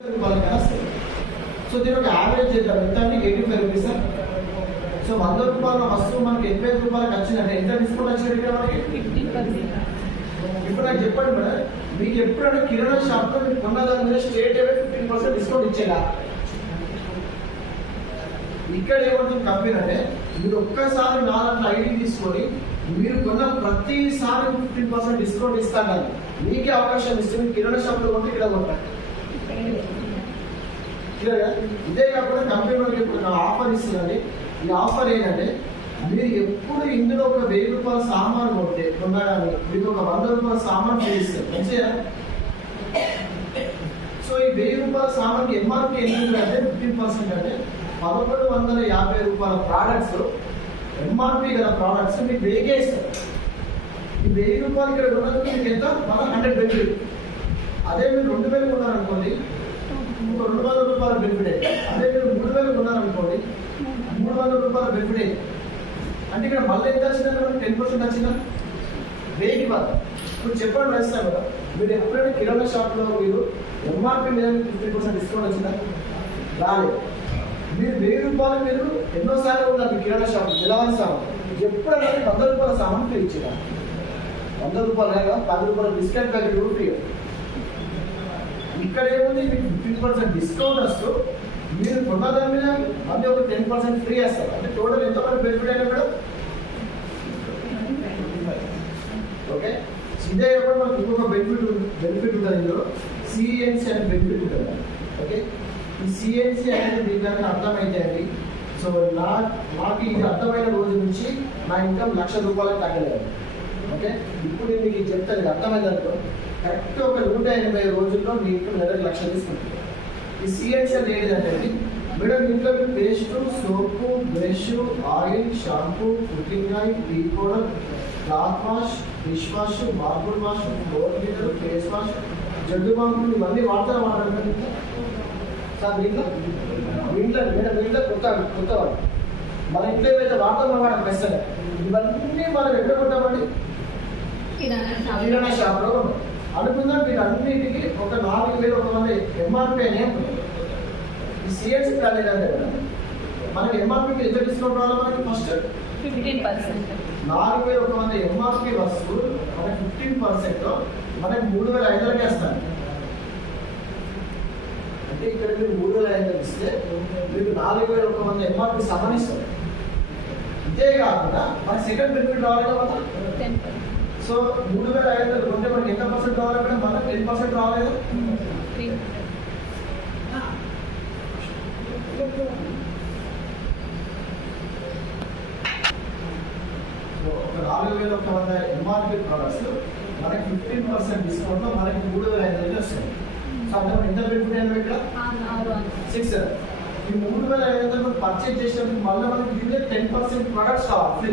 So దీని ఒక average చేద్దాం. ఎంత అంటే 85 రూపీస్. సో 100 రూపాయల వస్తువు మనకి 85 రూపాయలకు వచ్చిందంటే ఎంత డిస్కౌంట్ వచ్చింది ఇక్కడ మనకి 50%. ఇప్పుడు నాకు చెప్పండి మేడం, మీకు ఎప్పుడైనా కిరాణా షాప్ లో మీరు కొన్న దాని మీద స్టేట్ 15% డిస్కౌంట్ ఇచ్చేలా? ఇక్కడ ఏమంటుంది కంపెనీ అంటే, మీరు ఒక్కసారి నాలుగు ఐడి తీసుకొని మీరు కొన్న ప్రతిసారి 15% డిస్కౌంట్ ఇస్తాను కానీ మీకే అవకాశం ఇస్తే మీరు కిరాణా షాప్ లో కొంటే ఇక్కడ కొంటారు. ఇదే కాకుండా కంపెనీ వాళ్ళకి ఇప్పుడు ఆఫర్ ఇస్తుందండి. ఈ ఆఫర్ ఏంటంటే, మీరు ఎప్పుడు ఇందులో ఒక 1000 రూపాయల సామాన్ కొంటే కొన్నా కానీ మీకు ఒక 100 రూపాయల సామాన్ చేయిస్తారు మంచిగా. సో ఈ 1000 రూపాయల సామాన్కి ఎంఆర్పీ ఎంత అంటే 15% అంటే 1150 రూపాయల ప్రోడక్ట్స్, ఎంఆర్పీ గల ప్రోడక్ట్స్ మీకు వేగేస్తారు. ఈ 1000 రూపాయలు ఇక్కడ ఉన్నందుకు మీకు ఎంత? 100 బెనిఫిట్. అదే మీరు 2000 కొన్నారనుకోండి, 200 రూపాయల బెనిఫిట్. అదే మీరు 3000 కొన్నారనుకోండి, 300 రూపాయల బెనిఫిట్. అంటే ఇక్కడ మళ్ళీ ఎంత వచ్చిందంటే మనకి 10% వచ్చిందా? 1000 కాదు. ఇప్పుడు చెప్పండి వేస్తాను కదా, మీరు ఎప్పుడైనా కిరాణా షాప్లో మీరు ఎంఆర్పీ మీద 50% డిస్కౌంట్ వచ్చిందా? రాలేదు. మీరు 1000 రూపాయలు మీరు ఎన్నోసార్లు ఉన్నారు కిరాణా షాప్ నిలవని సామాన్, ఎప్పుడైనా 100 రూపాయల సామాన్ ఫ్రీ ఇచ్చిన 100 రూపాయలు లేక 10 రూపాయల డిస్కౌంట్ ప్యాకెట్ కూడా ఫ్రీ. ఇక్కడ ఏముంది, మీకు 15% డిస్కౌంట్ వస్తూ మీరు కొన్న దాని మీద మళ్ళీ ఒక 10% ఫ్రీ వేస్తారు. అంటే టోటల్ ఎంతమంది బెనిఫిట్ అయినా కూడా ఓకే. ఇదే కూడా మనకు ఇంకొక బెనిఫిట్ ఉంటుంది. ఇందులో సిఎన్సి అనే బెనిఫిట్ ఉంటుంది. ఓకే, ఈ సిఎన్సి అనేది మీకు కనుక అర్థమైతే అండి, సో నాకు ఇది అర్థమైన రోజు నుంచి నా ఇన్కమ్ 1,00,000 రూపాయలకు తగ్గలేదు. ఓకే, ఇప్పుడు నేను మీకు చెప్తాను, అర్థమైంది అనుకో, కరెక్ట్ ఒక 180 రోజుల్లో మీ ఇన్కమ్ నెలకు 1,00,000 తీసుకుంటుంది. ఈ సిఎన్సి అంటే ఏంటంటే, మేడం ఇంట్లో paste, soap, brush, oil, shampoo, cooking oil, tea powder, cloth wash, dish wash, marble wash, floor cleaner, face wash, జడ్డు మార్పులు ఇవన్నీ వాడతారా? సార్ దీంట్లో మేడం ఇంట్లో కొత్త వాడు మన ఇంట్లో ఏవైతే వాడతామో వాడడం బెస్ట్. ఇవన్నీ మనం ఎక్కడ కొంటామండి? కిరాణా షాప్లో కొంటాం. అనుకుందాం మీరు అన్నిటికీ ఒక 4,100 ఎంఆర్పీ అనే ఈ సిఎన్సి ప్లాన్ ఏంటంటే కదా, మనకి ఎంఆర్పీకి ఎంత డిస్కౌంట్ రావాలి? మనకి ఫస్ట్ 15%. 4,100 ఎంఆర్పీ వస్తువు మనకి 15% మనకి 3,500కి వేస్తాను. అంటే ఇక్కడ మీరు 3,500 ఇస్తే మీకు 4,100 ఎంఆర్పీ సమానిస్తారు. ఇదే కాకుండా మనకి సెకండ్ బెనిఫిట్ రావాలి కదా. సో 3,500 కొంటే మనకి ఎంత పర్సెంట్ రావాలి? అక్కడ మనకి 10% రాలేదు. ఒక 4,100 ఎంఆర్పీ ప్రొడక్ట్స్ మనకి 15% డిస్కౌంట్ లో మనకి 3,500 వస్తుంది. సో అంటే ఎంత బెనిఫిట్ అయినా ఇక్కడ 6. ఈ 3,500 పర్చేజ్ చేసినప్పుడు మళ్ళీ మనకి దీనిలో 10% ప్రొడక్ట్స్ కావాలి ఫ్రీ.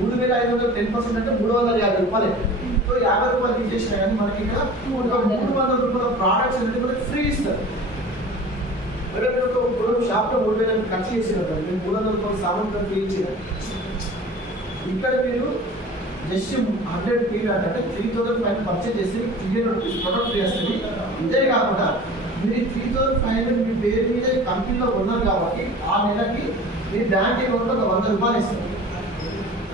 3,500 10% అంటే 350 రూపాయలు. సో 50 రూపాయలు ఇచ్చేసినా కానీ మనకి ఇక్కడ 300 రూపాయల ప్రోడక్ట్స్ అనేది మనకి ఫ్రీ ఇస్తారు. ఇప్పుడు షాప్లో 3,000 ఖర్చు చేసినప్పుడు మీరు 300 రూపాయల సామాన్ ఫ్రీ ఇచ్చిన, ఇక్కడ మీరు జస్ట్ 100 పీరియడ్ అంటే 3,500 పర్చేజ్ చేసి 300 రూపీస్ ప్రొడక్ట్ ఫ్రీ వస్తుంది. ఇదే కాకుండా మీరు 3,500 మీ పేరు మీద కంపెనీలో ఉన్నారు కాబట్టి ఆ నెలకి మీ బ్యాంక్ అకౌంట్లో ఒక 100 రూపాయలు ఇస్తారు.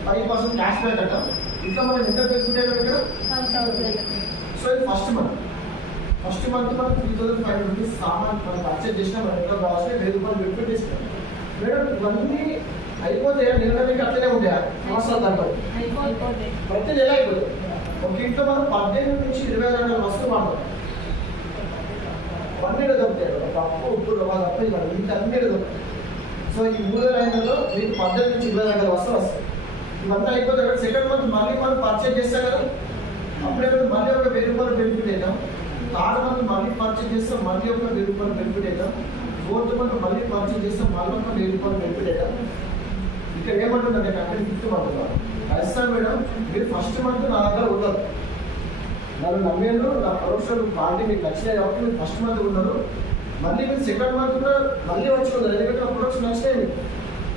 5% క్యాష్ బ్యాక్ అంటాం. ఇంకా మనం ఎంత బెనిఫిట్ అయినా ఇక్కడ. సో ఇది ఫస్ట్ మంత్ మనం 3,500 రూపీస్ సామాన్ మనం పర్చేజ్ చేసినా మనం ఎంత కావాల్సిన 1,000 రూపాయలు బెనిఫిట్ ఇస్తాం. మేడం ఇవన్నీ అయిపోతే నెలకి అట్లనే ఉంటాయా? సంవత్సరాలు తగ్గదు, ప్రతి నెల అయిపోతుంది. ఒక ఇంట్లో మనం 18 నుంచి 20 గంటల వస్తువు వాడతాం. అన్నీ దొరుకుతాయి, పప్పు, ఉప్పు, రవ్వ తప్ప ఇవ్వండి, ఇంత అన్నీ దొరుకుతాయి. సో ఈ 3,500లో మీకు 18 నుంచి 20 గంటల వస్తువు వస్తాయి. ఇవన్నీ అయిపోతే సెకండ్ మంత్ మళ్ళీ మనం పర్చేజ్ చేస్తాం కదా, అప్పుడే మళ్ళీ ఒక 1,000 రూపాయలు బెనిఫిట్ అవుతాం. థర్డ్ మంత్ మళ్ళీ పర్చేజ్ చేస్తాం, మళ్ళీ ఒక 1,000 రూపాయలు బెనిఫిట్ అవుతాం. ఫోర్త్ మంత్ మళ్ళీ పర్చేజ్ చేస్తాం, మళ్ళీ ఒక 1,000 రూపాయలు బెనిఫిట్ అవుతాం. ఇక్కడ ఏమంటుందంటే company 5th month Rajasthan madam మీరు ఫస్ట్ మంత్ నా దగ్గర ఉన్నారు, నన్ను నమ్మేళ్ళు, నా ప్రొఫెషనల్ క్వాలిటీ మీకు నచ్చినాయి కాబట్టి మీరు ఫస్ట్ మంత్ ఉన్నారు. మళ్ళీ మీరు సెకండ్ మంత్ కూడా మళ్ళీ వచ్చి ఉన్నారు, ఎందుకంటే నా ప్రొడక్ట్స్ నచ్చినాయి.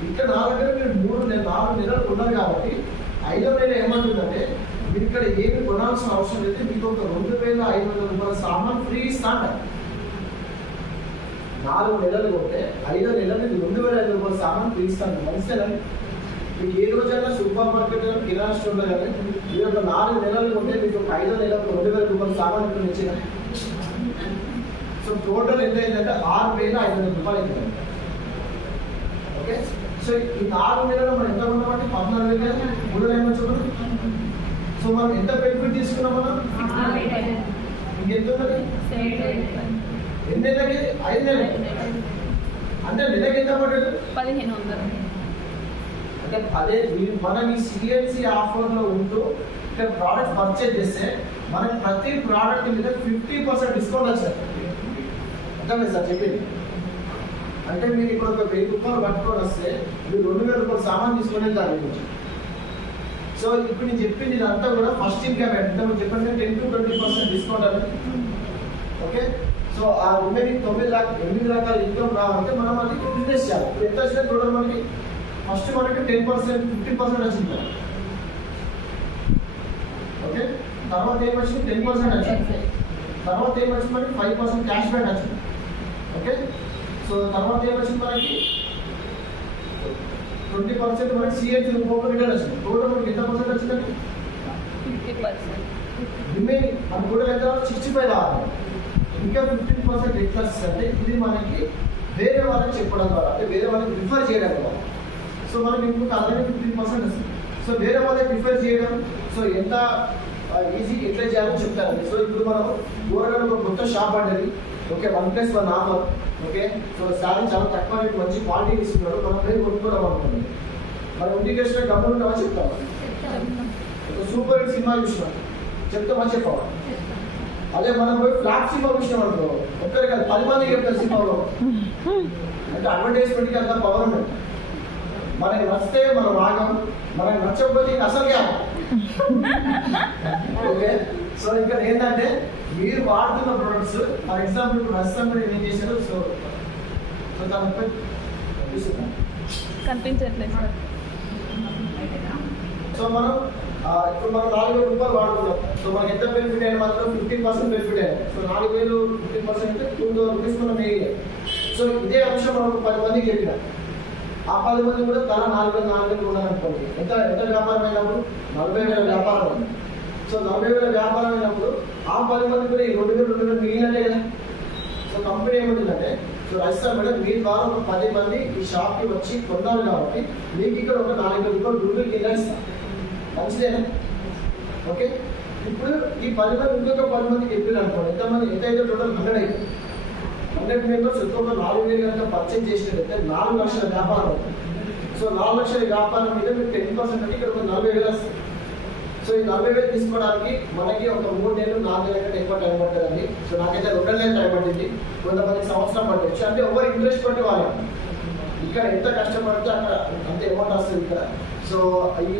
ఇక్కడ నా దగ్గర మీరు 4 నెలలు ఉన్నారు కాబట్టి 5వ నెల ఏమంటుందంటే మీరు ఇక్కడ ఏమి కొనాల్సిన అవసరం లేదు, మీకు ఒక 2,500 రూపాయల సామాన్ ఫ్రీ ఇస్తాను. 4 నెలలు కొంటే 5వ నెలలు 2,500 రూపాయల సామాన్ తీస్తాను. మంచిదేనండి. మీకు ఏ రోజైనా సూపర్ మార్కెట్ కిరాణా స్టోర్లో కానీ మీరు ఒక 4 నెలలు కొంటే మీకు ఒక 5వ నెలకు 2,000 రూపాయల సామాన్ ఇక్కడ ఇచ్చిన. సో టోటల్ ఎంత అయిందంటే 6,500 రూపాయలు అవుతుంది. ఓకే, సో ఈ 4 నెలలు మనం ఎంత ఉన్నామంటే 14,000 3 ఏమో చూడండి. సో మనం ఎంత బెనిఫిట్ తీసుకున్నాం మనం? ఇంకెంత ఉన్నది? ఎన్ని నెలలకి? 5 నెలలు. అంటే నెలకి ఎంత పడ్డాడు? 1,500. అంటే అదే మనం ఈ సిఎన్సి ఆఫర్లో ఉంటూ ఇక్కడ ప్రోడక్ట్ పర్చేజ్ చేస్తే మనకి ప్రతి ప్రోడక్ట్ మీద 50% డిస్కౌంట్ వచ్చారు. అర్థమైంది సార్ చెప్పింది? అంటే మీరు ఇప్పుడు ఒక 1000 రూపాయలు పట్టుకొని వస్తే మీరు 2,000 రూపాయలు సామాన్ తీసుకొని వెళ్తారు నుంచి. సో ఇప్పుడు నేను చెప్పింది ఇదంతా కూడా ఫస్ట్ ఇన్కమ్ ఎంత చెప్పండి, 10 to 20% డిస్కౌంట్ అనేది. ఓకే, సో ఆ రిమైనింగ్ 8 రకాల ఇన్కమ్ రావాలంటే మనం అది ఇన్వెస్ట్ చేయాలి. ఇప్పుడు ఎంత వచ్చినా టోటల్ మనకి ఫస్ట్ మనకి 10% 50% వచ్చింది. ఓకే, తర్వాత ఏమొచ్చింది? 10% వచ్చింది. తర్వాత ఏమొచ్చింది? మనకి 5% క్యాష్ బ్యాక్ వచ్చింది. ఓకే, సో తర్వాత ఏమొచ్చింది? మనకి 20% మనకి సిఎన్సి రూపంలో రిటర్న్ వచ్చింది. టోటల్ మనకి ఎంత పర్సెంట్ వచ్చిందండి? 50%. రిమైనింగ్ మన టోటల్ ఎంత? 65 రావాలి. ఇంకా 15% ఎట్లా వస్తుంది? ఇది మనకి వేరే వాళ్ళకి చెప్పడం ద్వారా, అంటే వేరే వాళ్ళకి రిఫర్ చేయడం ద్వారా. సో మనకి ఇంకొక ఆల్రెడీ 15% వస్తుంది. సో వేరే వాళ్ళకి రిఫర్ చేయడం, సో ఎంత ఈజీ ఎట్లా చేయాలో చెప్తారండి. సో ఇప్పుడు మనం కూరగాయలు ఒక కొత్త షాప్ పడ్డది. Okay, 1+1 offer. Okay, so sari చాలా తక్కువ రేట్ మంచి క్వాలిటీ ఇస్తున్నాడు. మనం పేరు కొనుక్కోవడం అనుకోండి. మనం ఇంటికి వచ్చిన డబ్బులు ఉంటామా చెప్తామా? ఒక సూపర్ హిట్ సినిమా చూసినాం చెప్తామా చెప్పామా? అదే మనం పోయి ఫ్లాట్ సినిమా చూసినాం అనుకో, ఒక్కరి కాదు 10 మందికి చెప్తారు సినిమాలో. అంటే అడ్వర్టైజ్మెంట్కి అంత పవర్ ఉంది. మనకి నచ్చితే మనం ఆగం, మనకి నచ్చకపోతే అసలుకే ఆగం. ఓకే, సో ఇక్కడ ఏంటంటే మీరు వాడుతున్న ప్రొడక్ట్స్ ఫర్ ఎగ్జాంపుల్ ఇప్పుడు నష్టం ఏం చేశారు? సో సో దానిపై కనిపించట్లేదు సార్. సో మనం ఇప్పుడు మనం 4,000 రూపాయలు వాడుతున్నాం. సో మనకి ఎంత బెనిఫిట్ అయినా మాత్రం 50% బెనిఫిట్ అయ్యాయి. సో 4,000 50% అంటే 2,000 రూపీస్ మనం వేయాలి. సో ఇదే అంశం మనం 10 మందికి చెప్పిన, ఆ 10 మంది కూడా తల 4,000 ఉండాలనుకోండి. ఎంత ఎంత వ్యాపారం అయినప్పుడు? 40,000 వ్యాపారం అయింది. సో 40,000 వ్యాపారం అయినప్పుడు ఆ 10 మంది కూడా ఈ 2,000 మిగిలినట్టే కదా. సో కంపెనీ ఏమంటుందంటే, సో రాజస్థాన్ మేడం మీ ద్వారా ఒక 10 మంది ఈ షాప్కి వచ్చి కొన్నారు కాబట్టి మీకు ఇక్కడ ఒక 4,000 రూపాయలు గూగుల్ కింద ఇస్తాం. మంచిదేనా? ఓకే, ఇప్పుడు ఈ 10 మంది ఇంకొక 10 మందికి చెప్పారు అనుకోండి. ఎంతమంది? ఎంతైతే టోటల్ 100 అయింది. 100 మెంబర్స్ ఒక్కొక్క 4,000 కనుక పర్చేజ్ చేసినట్టయితే 4 లక్షల వ్యాపారం అవుతుంది. సో 4 లక్షల వ్యాపారం మీద మీరు 10% అంటే ఇక్కడ ఒక 40,000 వస్తుంది. సో ఈ 40,000 తీసుకోవడానికి మనకి ఒక 3 నెలలు 4 నెలల కంటే ఎక్కువ టైం పడుతుందండి. సో నాకైతే 2 నెలలు టైం పట్టింది, కొంతమందికి సంవత్సరం పట్టవచ్చు. అంటే ఎవరు ఇంట్రెస్ట్ పట్టి వాళ్ళు ఇక్కడ ఎంత కష్టపడితే అక్కడ అంత అమౌంట్ వస్తుంది ఇక్కడ. సో ఈ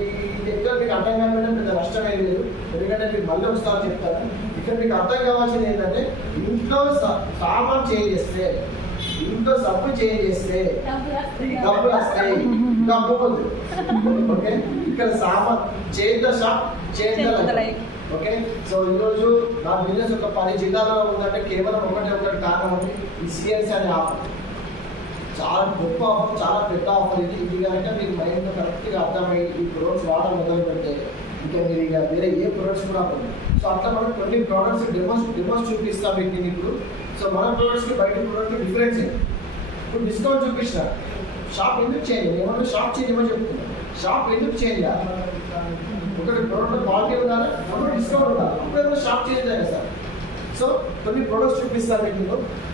దగ్గర మీకు అర్థం కాకపోయినా పెద్ద నష్టం ఏం లేదు, ఎందుకంటే మీకు మళ్ళీ ఒకసారి చెప్తాను. ఇక్కడ మీకు అర్థం కావాల్సింది ఏంటంటే, ఇంట్లో సామాన్ చేంజ్ చేస్తే, ఇంట్లో సబ్బు చేంజ్ చేస్తే డబ్బులు వస్తాయి, డబ్బు పోదు. ఓకే, ఇక్కడ సామాన్ change the shop change the life. Okay, so ఈరోజు నా బిజినెస్ ఒక 10 జిల్లాలో ఉందంటే కేవలం ఒకటి కారణం ఉంది, ఈ సిఎన్సి అనే ఆఫర్. చాలా గొప్ప ఆఫర్, చాలా పెద్ద ఆఫర్ ఇది. ఇది కనుక మీకు మైండ్లో కరెక్ట్గా అర్థమయ్యి ఈ ప్రొడక్ట్స్ వాడడం మొదలు పెడితే ఇంకా మీరు ఇక వేరే ఏ ప్రొడక్ట్స్ కూడా అవ్వదు. సో అట్లా మనం కొన్ని ప్రోడక్ట్స్ డెమోస్ చూపిస్తాం మీకు ఇప్పుడు. సో మన ప్రోడక్ట్స్కి బయట ప్రోడక్ట్కి డిఫరెన్స్ ఏంటి? ఇప్పుడు డిస్కౌంట్ చూపించిన షాప్ ఎందుకు చేంజ్? ఏమన్నా షాప్ చేంజ్ ఏమో చెప్తున్నాను. షాప్ ఎందుకు చేంజ్? ఒకటి ప్రోడక్ట్ క్వాలిటీ ఉండాలి, అప్పుడు డిస్కౌంట్ ఉండాలి, అప్పుడు ఏమన్నా షాప్ చేంజ్ అయ్యాలి సార్. సో కొన్ని ప్రోడక్ట్స్ చూపిస్తాను మీకు.